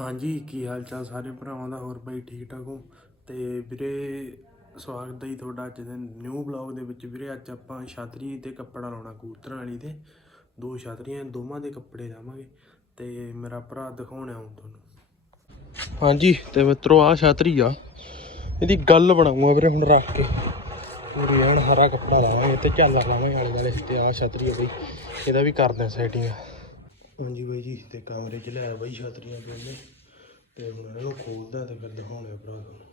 ਹਾਂਜੀ, ਕੀ ਹਾਲ ਚਾਲ ਸਾਰੇ ਭਰਾਵਾਂ ਦਾ? ਹੋਰ ਬਾਈ ਠੀਕ ਠਾਕ ਹੋ? ਤੇ ਵੀਰੇ, ਸਵਾਗਤ ਹੈ ਜੀ ਤੁਹਾਡਾ ਅੱਜ ਦੇ ਨਿਊ ਬਲੌਗ ਦੇ ਵਿੱਚ। ਵੀਰੇ, ਅੱਜ ਆਪਾਂ ਛਾਤਰੀ ਤੇ ਕੱਪੜਾ ਲਾਉਣਾ, ਕਬੂਤਰਾਂ ਵਾਲੀ ਤੇ। ਦੋ ਛਾਤਰੀਆਂ, ਦੋਵਾਂ ਦੇ ਕੱਪੜੇ ਲਾਵਾਂਗੇ। ਤੇ ਮੇਰਾ ਭਰਾ ਦਿਖਾਉਣਾ ਹੁਣ ਤੁਹਾਨੂੰ। ਹਾਂਜੀ, ਤੇ ਮਿੱਤਰੋ ਆ ਛਾਤਰੀ ਆ। ਇਹਦੀ ਗੱਲ ਬਣਾਉਂਗਾ ਵੀਰੇ ਹੁਣ ਰੱਖ ਕੇ। ਪੂਰੀ ਐਨ ਹਰਾ ਕੱਪੜਾ ਲਾਵਾਂਗੇ ਤੇ ਝਾਲਾ ਲਾਵਾਂਗੇ ਆਲੇ ਦੁਆਲੇ। ਤੇ ਆ ਛਤਰੀ ਆ ਬਈ, ਇਹਦਾ ਵੀ ਕਰਦੇ ਆ ਸੈਟਿੰਗ ਹਾਂਜੀ ਬਾਈ ਜੀ, ਤੇ ਕਮਰੇ 'ਚ ਲਿਆ ਬਾਈ ਛਤਰੀਆਂ ਪਹਿਲੇ ਤੇ ਹੁਣ ਇਹਨਾਂ ਨੂੰ ਖੋਲਦਾ ਤੇ ਫਿਰ ਦਿਖਾਉਣੇ ਭਰਾ ਤੁਹਾਨੂੰ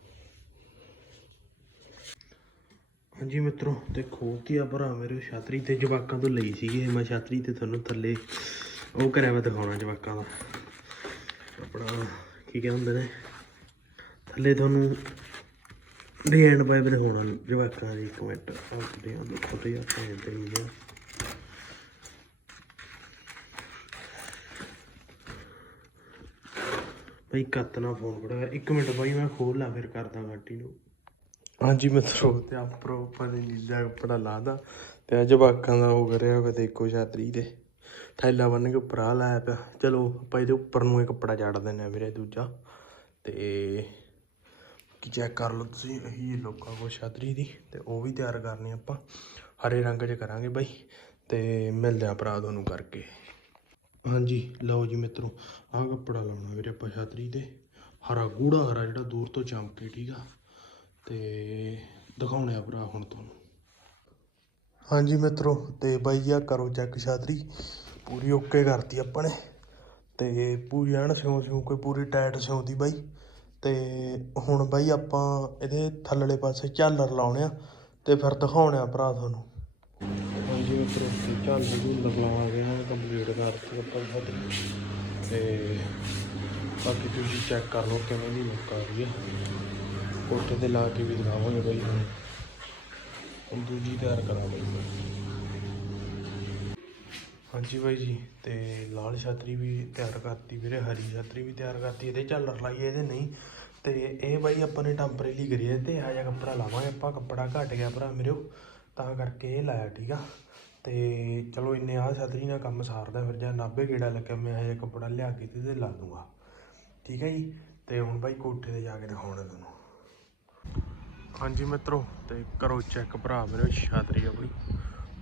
ਹਾਂਜੀ ਮਿੱਤਰੋ, ਤੇ ਖੋਲਤੀ ਆ ਭਰਾ ਮੇਰੇ ਛਤਰੀ ਤੇ ਜਵਾਕਾਂ ਤੋਂ ਲਈ ਸੀਗੀ ਮੈਂ ਛਤਰੀ ਤੇ ਤੁਹਾਨੂੰ ਥੱਲੇ ਉਹ ਕਰਿਆ ਮੈਂ ਦਿਖਾਉਣਾ ਜਵਾਕਾਂ ਦਾ। ਆਪਣਾ ਕੀ ਕਹਿੰਦੇ ਨੇ, ਥੱਲੇ ਤੁਹਾਨੂੰ ਡਿਜ਼ਾਈਨ ਪਾਏ ਬਨੇ ਜਵਾਕਾਂ ਦੀ। ਕਮੈਂਟ ਆਹ ਦੇਖੋ ਤੇ ਆਪਾਂ ਇੱਥੇ ਹੀ ਆ। ਬਾਈ ਕੱਤ ਨਾ ਫੋਨ ਫੜਾ। ਇੱਕ ਮਿੰਟ ਬਾਈ ਮੈਂ ਖੋਲ ਲਾ ਫਿਰ ਕਰਦਾ ਗਾਟੀ ਨੂੰ। ਹਾਂਜੀ ਮਿੱਤਰੋ ਤੇ ਆਪਰੋ ਉੱਪਰ ਦੇ ਨੀਲਾ ਕੱਪੜਾ ਲਾਦਾ ਤੇ ਅੱਜ ਬਾਕਾਂ ਦਾ ਹੋ ਕਰਿਆ ਵੇ ਦੇਖੋ ਛਾਤਰੀ ਤੇ। ਥੈਲਾ ਬੰਨ ਕੇ ਉੱਪਰ ਆ ਲਾਇਆ ਪਿਆ। ਚਲੋ, ਆਪਾਂ ਇਹਦੇ ਉੱਪਰ ਨੂੰ ਇਹ ਕੱਪੜਾ ਚੜ ਦਿੰਨੇ ਆ ਵੀਰੇ ਦੂਜਾ। ਤੇ ਕੀ ਚੈੱਕ ਕਰ ਲਓ ਤੁਸੀਂ, ਇਹੀ ਲੋਕਾਂ ਕੋਲ ਛਾਤਰੀ ਦੀ। ਤੇ ਉਹ ਵੀ ਤਿਆਰ ਕਰਨੀ ਆਪਾਂ। ਹਰੇ ਰੰਗ 'ਚ ਕਰਾਂਗੇ ਬਾਈ। ਤੇ ਮਿਲਦੇ ਆ ਭਰਾ ਤੁਹਾਨੂੰ ਕਰਕੇ। ਹਾਂਜੀ, ਲਓ ਜੀ ਮਿੱਤਰੋ, ਆਹ ਕੱਪੜਾ ਲਾਉਣਾ ਵੀਰੇ ਆਪਾਂ ਛਾਤਰੀ ਤੇ। ਹਰਾ ਗੂੜਾ ਹਰਾ ਜਿਹੜਾ ਦੂਰ ਤੋਂ ਚਮਕੇ ਠੀਕ ਆ? ਤੇ ਦਿਖਾਉਣੇ ਆ ਭਰਾ ਹੁਣ ਤੁਹਾਨੂੰ। ਹਾਂਜੀ ਮਿੱਤਰੋ, ਤੇ ਬਾਈ ਆ, ਕਰੋ ਚੈੱਕ ਛਾਤਰੀ। ਪੂਰੀ ਓਕੇ ਕਰਤੀ ਆਪਾਂ ਨੇ ਤੇ ਪੂਰੀ ਐਨ ਸਿਉਂ ਸਿਉਂ ਕੋਈ ਪੂਰੀ ਟਾਈਟ ਸਿਉਂਦੀ ਬਾਈ। ਤੇ ਹੁਣ ਬਾਈ ਆਪਾਂ ਇਹਦੇ ਥੱਲਲੇ ਪਾਸੇ ਝਾਲਰ ਲਾਉਣੇ ਆ। ਤੇ ਫਿਰ ਦਿਖਾਉਣੇ ਆ ਭਰਾ ਤੁਹਾਨੂੰ। ਹਾਂਜੀ ਮਿੱਤਰੋ ਤੇ ਝਾਲਰ ਕੇ ਹਾਂ ਕੰਪਲੀਟ ਕਰਤੀ ਆਪਾਂ ਛਤਰੀ ਤੇ ਬਾਕੀ ਤੁਸੀਂ ਚੈੱਕ ਕਰ ਲਓ ਕਿਵੇਂ ਦੀ ਲੁੱਕ ਆ ਰਹੀ ਹੈ। ਕੋਠੇ ਤੇ ਲਾ ਕੇ ਵੀ ਦਿਖਾਵਾਂਗੇ ਬਾਈ ਹੁਣ ਦੂਜੀ ਤਿਆਰ ਕਰਾਂਗੇ। ਹਾਂਜੀ ਬਾਈ ਜੀ, ਤੇ ਲਾਲ ਛਤਰੀ ਵੀ ਤਿਆਰ ਕਰਤੀ ਵੀਰੇ, ਹਰੀ ਛਤਰੀ ਵੀ ਤਿਆਰ ਕਰਤੀ। ਇਹਦੇ ਝਾਲਰ ਲਾਈਏ ਇਹਦੇ ਨਹੀਂ। ਤੇ ਇਹ ਬਾਈ ਆਪਾਂ ਨੇ ਟੈਂਪਰੇਰੀ ਕਰੀਏ ਤੇ ਇਹੋ ਜਿਹਾ ਕੱਪੜਾ ਲਾਵਾਂਗੇ। ਆਪਾਂ ਕੱਪੜਾ ਘਟ ਗਿਆ ਭਰਾ ਮੇਰਿਓ ਤਾਂ ਕਰਕੇ ਇਹ ਲਾਇਆ ਠੀਕ ਆ। ਤੇ ਚਲੋ ਇੰਨੇ ਆਹ ਛਤਰੀ ਨਾਲ ਕੰਮ ਸਾਰਦਾ ਫਿਰ ਜਾਂ ਨਾਭੇ ਗੇੜਾ ਲੱਗਿਆ, ਮੈਂ ਇਹੋ ਕੱਪੜਾ ਲਿਆ ਕੇ ਤੇ ਲਾ ਦੂੰਗਾ। ਠੀਕ ਹੈ ਜੀ? ਤੇ ਹੁਣ ਬਾਈ ਕੋਠੇ ਤੇ ਜਾ ਕੇ ਦਿਖਾਉਣਾ ਤੁਹਾਨੂੰ। ਹਾਂਜੀ ਮਿੱਤਰੋ, ਤੇ ਕਰੋ ਚੈੱਕ ਭਰਾ ਮੇਰੇ ਛਤਰੀ ਆਪਣੀ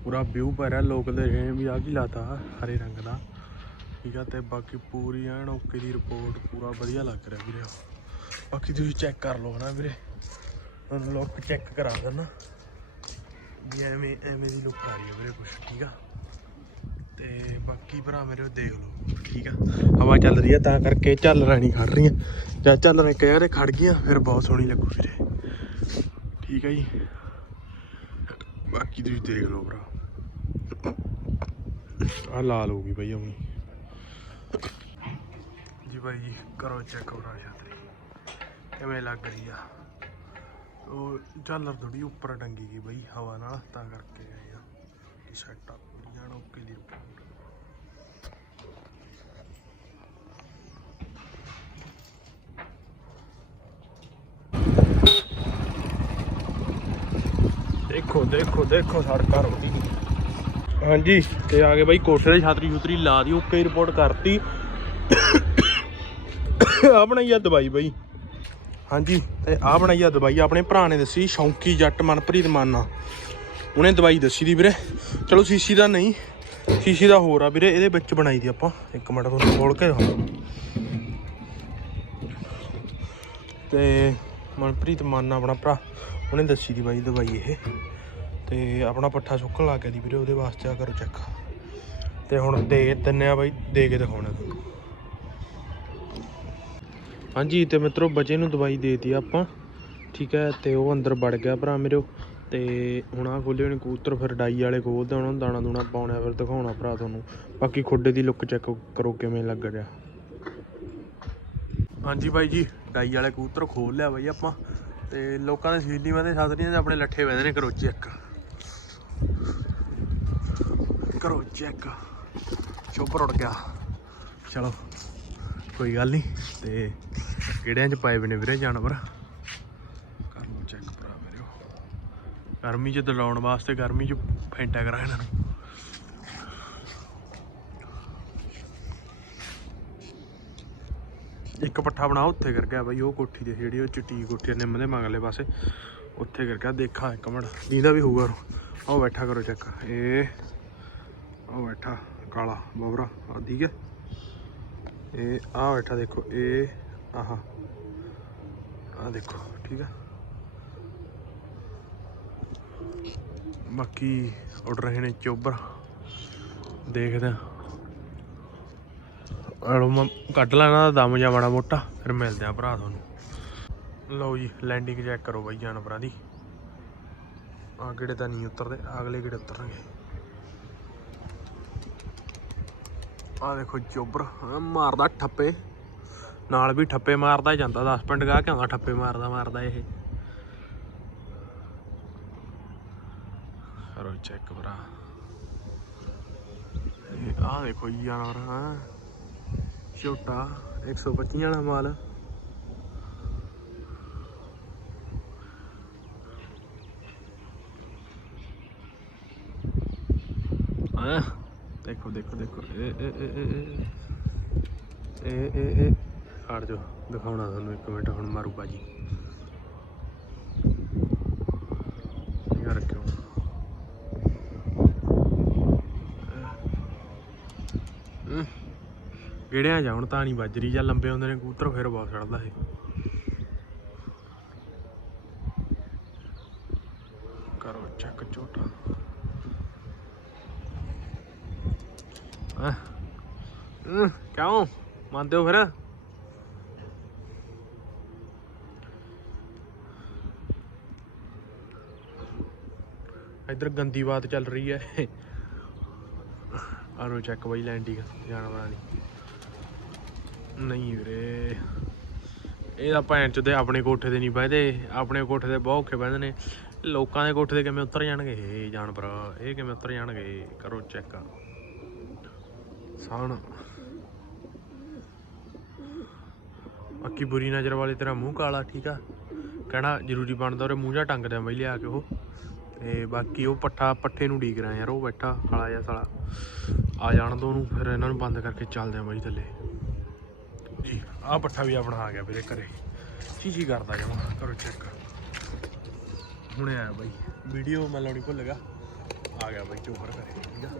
ਪੂਰਾ ਵਿਊ ਪਰ ਲੋਕ ਦੇ ਰਹੇ ਵੀ ਆ ਕੀ ਲਾਤਾ, ਹਰੇ ਰੰਗ ਦਾ। ਠੀਕ ਆ, ਤੇ ਬਾਕੀ ਪੂਰੀ ਐਨ ਓਕੇ ਦੀ ਰਿਪੋਰਟ ਪੂਰਾ ਵਧੀਆ ਲੱਗ ਰਿਹਾ ਵੀਰੇ। ਬਾਕੀ ਤੁਸੀਂ ਚੈੱਕ ਕਰ ਲਓ ਨਾ ਵੀਰੇ। ਤੁਹਾਨੂੰ ਚੈੱਕ ਕਰਾ ਦੇਣਾ। ਵੀ ਐਵੇਂ ਐਵੇਂ ਦੀ ਲੁੱਕ ਆ ਰਹੀ ਹੈ ਵੀਰੇ ਕੁਛ ਠੀਕ ਆ? ਤੇ ਬਾਕੀ ਭਰਾ ਮੇਰੇ ਉਹ ਦੇਖ ਲਓ, ਠੀਕ ਆ? ਹਵਾ ਚੱਲ ਰਹੀ ਆ, ਤਾਂ ਕਰਕੇ ਝਾਲਰਾਂ ਨਹੀਂ ਖੜ ਰਹੀਆਂ ਜਾਂ ਝਾਲਰਾਂ ਇੱਕ ਜਗ੍ਹਾ ਤੇ ਖੜ ਗਈਆਂ, ਫਿਰ ਬਹੁਤ ਸੋਹਣੀ ਲੱਗੂ ਵੀਰੇ। ਠੀਕ ਆ ਜੀ? ਬਾਕੀ ਤੁਸੀਂ ਦੇਖ ਲਓ ਭਰਾ। ਆ ਲਾਲ ਹੋ ਗਈ ਬਈ ਆਪਣੀ। ਜੀ ਭਾਈ ਜੀ, ਕਰੋ ਚੈੱਕ ਹੋ ਰਹਾ ਕਿਵੇਂ ਲੱਗ ਰਹੀ ਆ? ਉਹ ਝਾਲਰ ਥੋੜੀ ਉੱਪਰ ਟੰਗੀ ਗਈ ਬਈ, ਹਵਾ ਨਾਲ, ਤਾਂ ਕਰਕੇ ਆਏ ਆ ਇਹ ਸੈਟ ਆ ਜਾਣ, ਓਕੇ ਦੀ ਰਿਪੋਰਟ ਦੇਖੋ ਦੇਖੋ ਦੇਖੋ, ਸੜਕਾਂ ਰੋਟੀ ਹਾਂਜੀ, ਤੇ ਆ ਗਏ ਬਾਈ ਕੋਠੇ ਤੇ ਛਾਤਰੀ ਛੁਤਰੀ ਲਾ ਦੀ ਓਕੇ ਰਿਪੋਰਟ ਕਰਤੀ। ਆ ਬਣਾਈ ਆ ਦਵਾਈ ਬਾਈ। ਹਾਂਜੀ, ਤੇ ਆ ਬਣਾਈ ਆ ਦਵਾਈ, ਆਪਣੇ ਭਰਾ ਨੇ ਦੱਸੀ, ਸ਼ੌਂਕੀ ਜੱਟ ਮਨਪ੍ਰੀਤ ਮਾਨਾ। ਉਹਨੇ ਦਵਾਈ ਦੱਸੀ ਦੀ ਵੀਰੇ। ਚਲੋ, ਸੀਸੀ ਦਾ ਨਹੀਂ, ਸੀਸੀ ਦਾ ਹੋਰ ਆ ਵੀਰੇ, ਇਹਦੇ ਵਿੱਚ ਬਣਾਈ ਦੀ ਆਪਾਂ। ਇੱਕ ਮਿੰਟ, ਤੁਹਾਨੂੰ ਖੋਲ ਕੇ ਦਿਖਾਉਂਦਾ ਤੇ ਮਨਪ੍ਰੀਤ ਮਾਨਾ ਆਪਣਾ ਭਰਾ, ਉਹਨੇ ਦੱਸੀ ਦੀ ਬਾਈ ਦਵਾਈ ਇਹ। ਤੇ ਆਪਣਾ ਪੱਠਾ ਸੁੱਕਣ ਲੱਗ ਗਿਆ ਦੀ ਵੀਰੇ, ਉਹਦੇ ਵਾਸਤੇ ਆ ਕਰੋ ਚੈੱਕ ਤੇ ਹੁਣ ਦੇ ਦਿੰਨੇ ਆ ਬਾਈ, ਦੇ ਕੇ ਦਿਖਾਉਣਾ ਤੁਹਾਨੂੰ। ਹਾਂਜੀ, ਤੇ ਮਿੱਤਰੋ ਬਚੇ ਨੂੰ ਦਵਾਈ ਦੇਤੀ ਆਪਾਂ। ਠੀਕ ਹੈ, ਤੇ ਉਹ ਅੰਦਰ ਵੜ ਗਿਆ ਭਰਾ ਮੇਰੇ। ਤੇ ਹੁਣ ਆ ਖੋਲੇ ਨੇ ਕਬੂਤਰ, ਫਿਰ ਡਾਈ ਵਾਲੇ ਖੋਲਦੇ ਉਹਨਾਂ ਨੂੰ ਦਾਣਾ ਦੂਣਾ ਪਾਉਣਾ, ਫਿਰ ਦਿਖਾਉਣਾ ਭਰਾ ਤੁਹਾਨੂੰ। ਬਾਕੀ ਖੁੱਡੇ ਦੀ ਲੁੱਕ ਚੈੱਕ ਕਰੋ ਕਿਵੇਂ ਲੱਗ ਰਿਹਾ। ਹਾਂਜੀ ਬਾਈ ਜੀ, ਡਾਈ ਵਾਲੇ ਕਬੂਤਰ ਖੋਲ ਲਿਆ ਬਾਈ ਆਪਾਂ। ਤੇ ਲੋਕਾਂ ਦੇ ਸੀਲੀ ਵਾਦੇ ਛਤਰੀਆਂ ਦੇ ਆਪਣੇ ਲੱਠੇ ਵੈਦੇ ਨੇ, ਕਰੋ ਚੈੱਕ ਕਰੋ ਚੈੱਕ ਚੋਪਰ ਉੱਡ ਗਿਆ। ਚਲੋ, ਕੋਈ ਗੱਲ ਨਹੀਂ, ਤੇ ਕਿਹੜਿਆਂ ਚ ਪਾਏ ਬਨੇ ਵੀਰੇ ਜਾਨਵਰ? ਚੈੱਕ ਭਰਾ ਮੇਰੇ ਗਰਮੀ ਚ ਦਲਾਉਣ ਵਾਸਤੇ ਗਰਮੀ ਚ ਫੈਂਟਾ ਕਰਾ ਇਹਨਾਂ ਨੂੰ। ਇੱਕ ਪੱਠਾ ਬਣਾ ਉੱਥੇ ਕਰ ਗਿਆ ਬਾਈ ਉਹ ਕੋਠੀ ਦੇ ਜਿਹੜੀ ਉਹ ਚਿੱਟੀ ਕੋਠੀ ਆ ਨਿੰਮ ਦੇ ਮਗਲੇ ਪਾਸੇ ਉੱਥੇ ਕਰ ਗਿਆ। ਦੇਖਾ ਇੱਕ ਮਿੰਟ ਦੀਦਾ ਵੀ ਹੋਊਗਾ ਉਹ ਬੈਠਾ ਕਰੋ ਚੈੱਕ ਇਹ ਉਹ ਬੈਠਾ ਕਾਲਾ ਬੋਬਰਾ ਆ ਠੀਕ ਹੈ। ਇਹ ਆ ਬੈਠਾ ਦੇਖੋ ਇਹ ਆਹ। ਆ ਦੇਖੋ, ਠੀਕ ਆ। ਬਾਕੀ ਉੱਡ ਰਹੇ ਨੇ ਚੋਬਰ। ਦੇਖਦੇ ਆ ਮੈਂ, ਕੱਢ ਲੈਣਾ, ਦਮ ਜਾ ਮਾੜਾ ਮੋਟਾ, ਫਿਰ ਮਿਲਦੇ ਆ ਭਰਾ ਤੁਹਾਨੂੰ। ਲਓ ਜੀ ਲੈਂਡਿੰਗ ਚੈੱਕ ਕਰੋ ਬਾਈ ਜਾਨਵਰਾਂ ਦੀ। ਆ ਕਿਹੜੇ ਤਾਂ ਨਹੀਂ ਉਤਰਦੇ, ਅਗਲੇ ਕਿਹੜੇ ਉਤਰਨਗੇ। ਆ ਦੇਖੋ ਚੋਬਰ ਮਾਰਦਾ ਠੱਪੇ। ਨਾਲ ਵੀ ਠੱਪੇ ਮਾਰਦਾ ਜਾਂਦਾ 10 ਪਿੰਡ ਗਾ ਕੇ ਆਉਂਦਾ ਠੱਪੇ ਮਾਰਦਾ ਮਾਰਦਾ ਇਹ। ਕਰੋ ਚੈੱਕ ਭਰਾ। ਇਹ ਆ ਦੇਖੋ ਜੀ ਹਾਂ। ਛੋਟਾ 125 ਵਾਲਾ ਮਾਲ। ਹਾਂ? ਦੇਖੋ ਦੇਖੋ ਦੇਖੋ। ਇਹ ਇਹ ਇਹ। ਇਹ ਇਹ ਇਹ। ਇਹ ਹਟ ਦਿਖਾਉਣਾ ਤੁਹਾਨੂੰ ਇੱਕ ਮਿੰਟ, ਹੁਣ ਮਾਰੂ ਬਾਜੀ ਯਾਰ ਕਿਉਂ? ਹਮ। ਗੇੜਿਆਂ ਜਾ ਹੁਣ ਤਾਂ ਨਹੀਂ ਵੱਜ ਜਾਂ ਲੰਬੇ ਹੁੰਦੇ ਨੇ, ਕਬੂਤਰ ਫਿਰ ਬਹੁਤ ਚੜਦਾ ਇਹ। ਕਰੋ ਚੱਕ ਝੋਟਾ ਆ ਕਿਉਂ? ਮੰਨਦੇ ਹੋ ਫਿਰ? ਇੱਧਰ ਗੰਦੀ ਬਾਤ ਚੱਲ ਰਹੀ ਹੈ। ਆਰੋ ਚੱਕ ਬਈ ਲੈਂਡਿੰਗ ਜਾਨਵਰਾਂ ਦੀ ਨਹੀਂ ਵੀਰੇ। ਇਹ ਤਾਂ ਭੈਣ ਚੋਦੇ ਆਪਣੇ ਕੋਠੇ ਤੇ ਨਹੀਂ ਬਹਿਦੇ। ਆਪਣੇ ਕੋਠੇ ਤੇ ਬਹੁਤ ਔਖੇ ਬਹਿੰਦੇ ਨੇ। ਲੋਕਾਂ ਦੇ ਕੋਠੇ ਤੇ ਕਿਵੇਂ ਉਤਰ ਜਾਣਗੇ? ਇਹ ਜਾਨਵਰ, ਇਹ ਕਿਵੇਂ ਉਤਰ ਜਾਣਗੇ? ਕਰੋ ਚੈੱਕ ਸਾਣ ਅੱਕੀ ਬੁਰੀ ਨਜ਼ਰ ਵਾਲੇ ਤੇਰਾ ਮੂੰਹ ਕਾਲਾ, ਠੀਕ ਆ? ਕਹਿਣਾ ਜ਼ਰੂਰੀ ਬਣਦਾ ਉਹਰੇ ਮੂੰਹ ਜਾ ਟੰਗ ਦਿਆਂ ਬਈ, ਲਿਆ ਕੇ ਉਹ। ਤੇ ਬਾਕੀ ਉਹ ਪੱਠਾ ਪੱਠੇ ਨੂੰ ਢੀਕ ਰਿਹਾ ਯਾਰ, ਉਹ ਬੈਠਾ ਕਾਲਾ ਜਿਹਾ ਸਾਲਾ। ਆ ਜਾਣ ਦੋ ਉਹਨੂੰ, ਫਿਰ ਇਹਨਾਂ ਨੂੰ ਬੰਦ ਕਰਕੇ ਚੱਲਦੇ ਆ ਬਾਈ ਥੱਲੇ। ਜੀ, ਆਹ ਪੱਠਾ ਵੀ ਆਪਣਾ ਆ ਗਿਆ ਵੀਰੇ ਘਰੇ। ਕੀ ਕੀ ਕਰਦਾ ਜਮਾ ਕਰੋ ਚੈੱਕ ਹੁਣੇ ਆਇਆ ਬਾਈ। ਵੀਡੀਓ ਮੈਂ ਲਾਉਣੀ ਭੁੱਲ ਗਿਆ। ਆ ਗਿਆ ਬਾਈ ਚੋਪਰ ਘਰੇ, ਠੀਕ ਆ?